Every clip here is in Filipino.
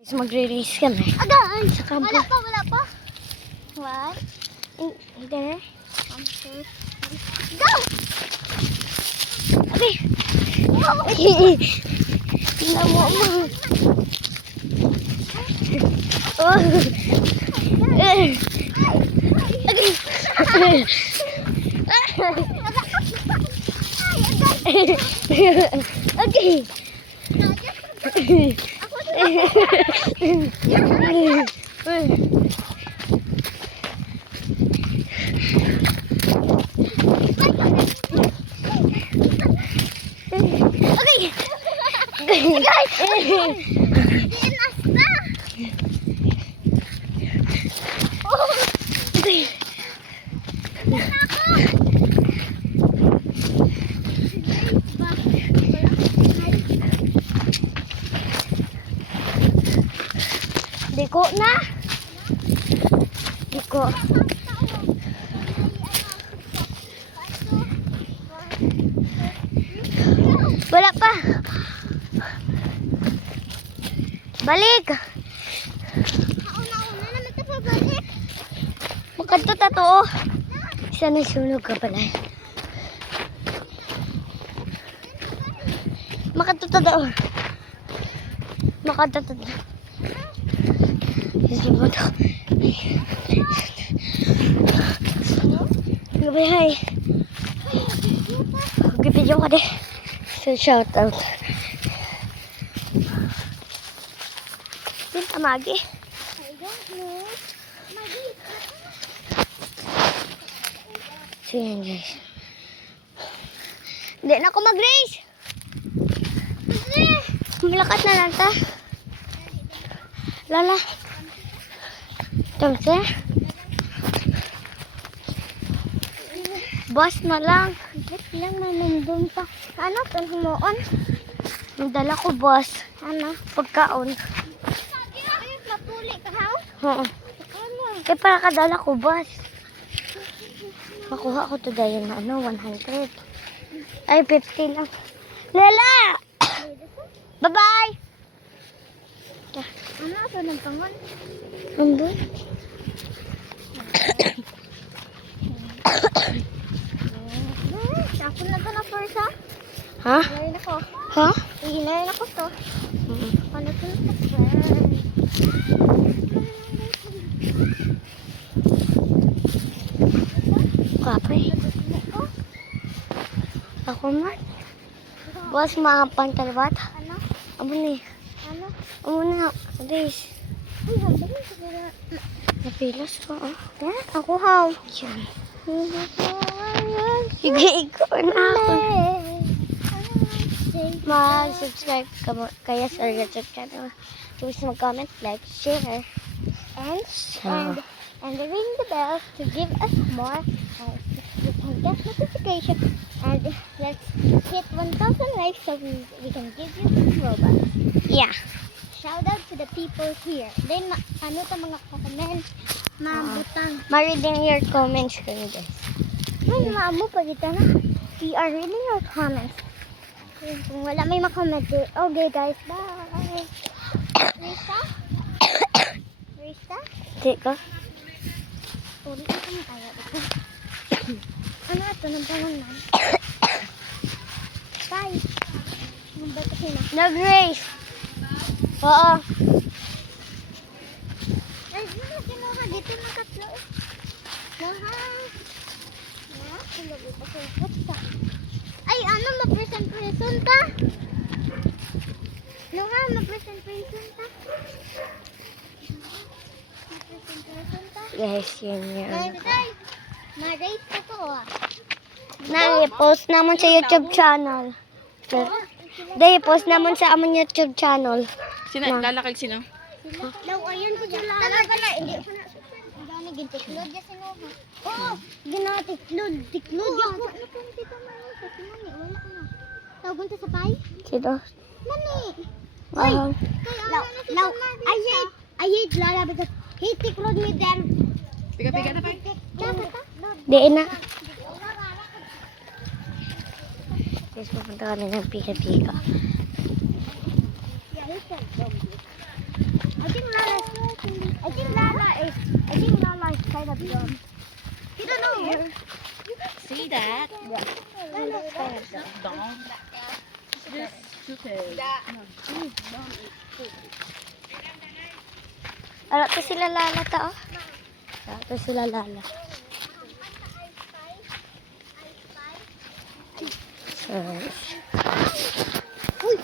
Guys, magre-race kami. Agay! Sa kampo. Wala pa. One, Hindi. 1, 2, 3, go! Abi! Tingnan mo mo. Oh. Okay. Diko na. Diko. Wala pa. Balik. Nauna naman ito pa balik. Makadto ta to. Isa na sunog ka pala. Makadto ta daw. Makadto ta. Isa mo to. Gabi, video ka deh. So, shout out. Pinta Magi. I don't know. So, yan guys. Hindi na ako mag-race. Malakat na lang ta. Lala. Tamsa. Boss na lang. Wait lang, mamundon pa. Ano? Panhumuon? Nagdala ko boss. Ano? Pagkaon. Ay, mapuli ka ha? Oo. Ano? Kaya para kadala ko boss. Makuha ko to dahil na 100. Ay, 50 lang. Lela! Bye-bye! Ano? Ito ng pangon? Nandun? Ako na ito na first ha? Ha? Hinayin ako. Ha? Hinayin ako to. Mm. Ano ito na first? Kapoy. Ako man. Boss, mahampan ka ba? Ano? Amo ni. Ano? Amo na. Race. Ay, hambali siguro. Napilas ko. Oh. Yan, ako how? Yan. Sige, ikaw na ako. Mag-subscribe ka mo kaya sa YouTube channel. Please mag-comment, like, share. And So, ring the bell to give us more. You can get notification. And let's hit 1,000 likes so we can give you some robots. yeah. Shout out to the people here. Then, ano ta mga comment? Mabutang. Ma-reading your comments ko guys. Ay, maamo pa dito na. We are reading your comments. Kung wala may makomment, okay guys, bye. Rista? Rista? Di ko. Uli ko kung kaya dito. Ano ito? Nagbangon man. Bye. Anong ba ito sila? Nag-race. Oo. Ay, ano kinuha? Dito na katlo. Naha. Kulog pa sa kutsa. Ay, ano? Ma-present ta? Naha, ma-present ta? Guys, yun yun. Ma-race ko to ah. Na-post naman sa YouTube channel. Dahil post naman sa aming YouTube channel. Lalakag sino? Daw, ayun ko dyan lang. Pala, hindi ko na. Gani, gintiklod niya sinuha. Oo, ginatiklod. Tiklod niya ko. Ano kung dito man sa sinani? Wala ko na. Tawag sa pay? Sino? Mani. Ay. Kaya ano na si I hate Lala because he tickled me then. Piga-piga na pa. Di na. Guys, pupunta kami ng pika-pika. Yeah, he said, You don't know her. See that? Don't. Just stupid. Wala to sila Lala ta, oh. Wala to sila Lala. Uy,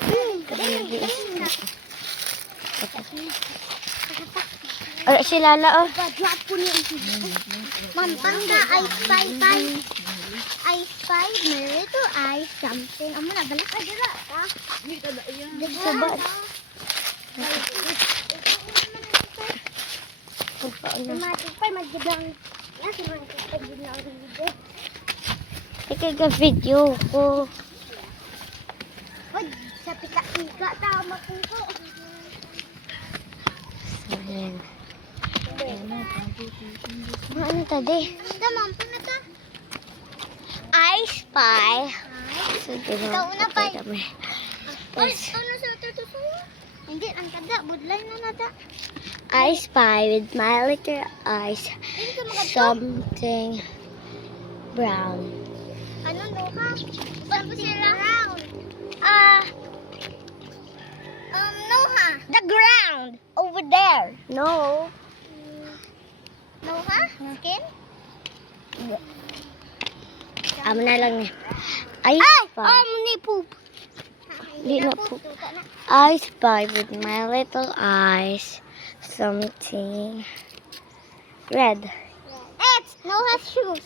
Wala si Lala, oh. drop ko niya. Ma'am, pangga, I spy. I spy, marito, I something. Amo na, balik ka dira. Sa ba? Dramatic pa, magdibang. Yan, si Mantis, pag-ginaw rin video. Ikaga-video ko. Uy, sa pika-pika, tama ko. Ayan. Ano tadi? Basta, ma'am, na ta. I spy. So, Ikaw una pa. kami. Ay, ano sa tutuso? Hindi, ang kada, budlay na nada. I spy with my little eyes Hindi ka makadto. something brown. Ano, no ha? Saan sila? No ha? The ground over there. No. No ha? Skin? Amo na lang ni. I spy. Ni poop. Di na poop. I spy with my little eyes something red It's no has shoes.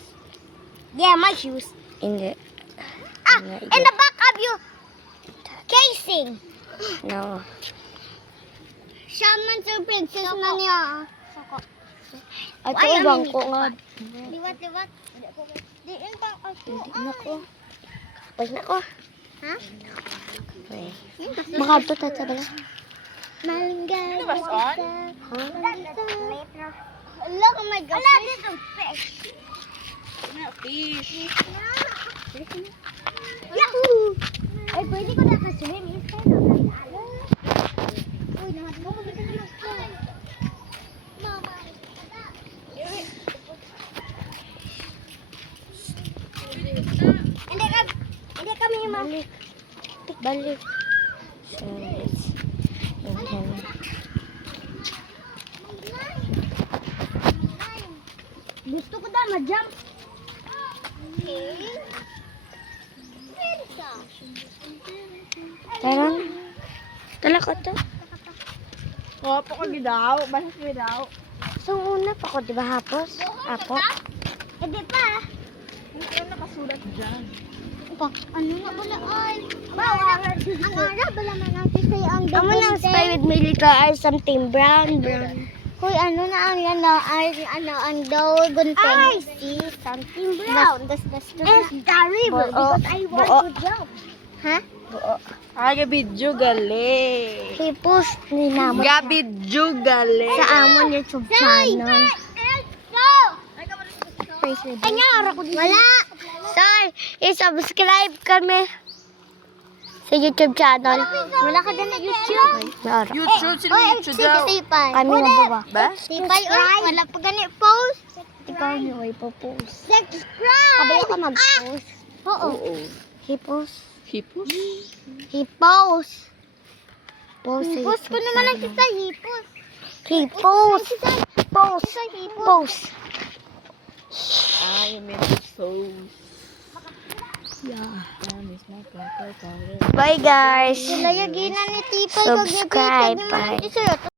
Yeah, my shoes. in the In the back of you casing. no. Shaman Sir Princess na niya. Ay, Ay, ito bangko nga. Liwat. Diin pa ako. Hindi na ko. Kapag na ko. Ha? Okay. Makadto ta sa bala. Malunggay. Ano ba, son? Ha? Look, oh my God. Ala, dito fish. Fish. Yahoo! Ay, pwede ko nakaswim. Yes, kayo na. Uy, naman mo. Pwede ko mag-swim. Mama. Hindi kami yung Balik. Balik. So, it's in him. Gusto ko daw ma-jump. Okay. Taran. Tala ko to. Opo ko gidaw. Basta gidaw. So, una pa ko, di ba hapos? Apo? Hindi pa. Ano nakasulat dyan? Ano na pala ay? Ang harap bala man natin say ang Amo nang spy with my little eyes something brown. Hoy, ano na ang yan na ang dogon thing. I see something brown. That's terrible because I want to jump. Ha? Buo. Ay, gabidyo gali. Hipos ni namo. Gabidyo gali. Sa amon YouTube channel. Facebook. Kanya ara ko wala. Sir, i-subscribe kami sa YouTube channel. Wala ka din na YouTube. Nara. YouTube, sino YouTube daw? Sipay. Kami na ba? Ba? Sipay oy, wala pa gani post. Ikaw ni Oy po-post. Subscribe. Kabalo ka mag-post. Oo. Hipos. Hipos? Hipos. Post. Post ko naman lang kita hipos. Hipos. Post. Sa hipos. Post. Ay, may sauce. Yeah. Miss my papa. Bye guys. Sila yung gina ni Tipay. Subscribe. Bye. Bye.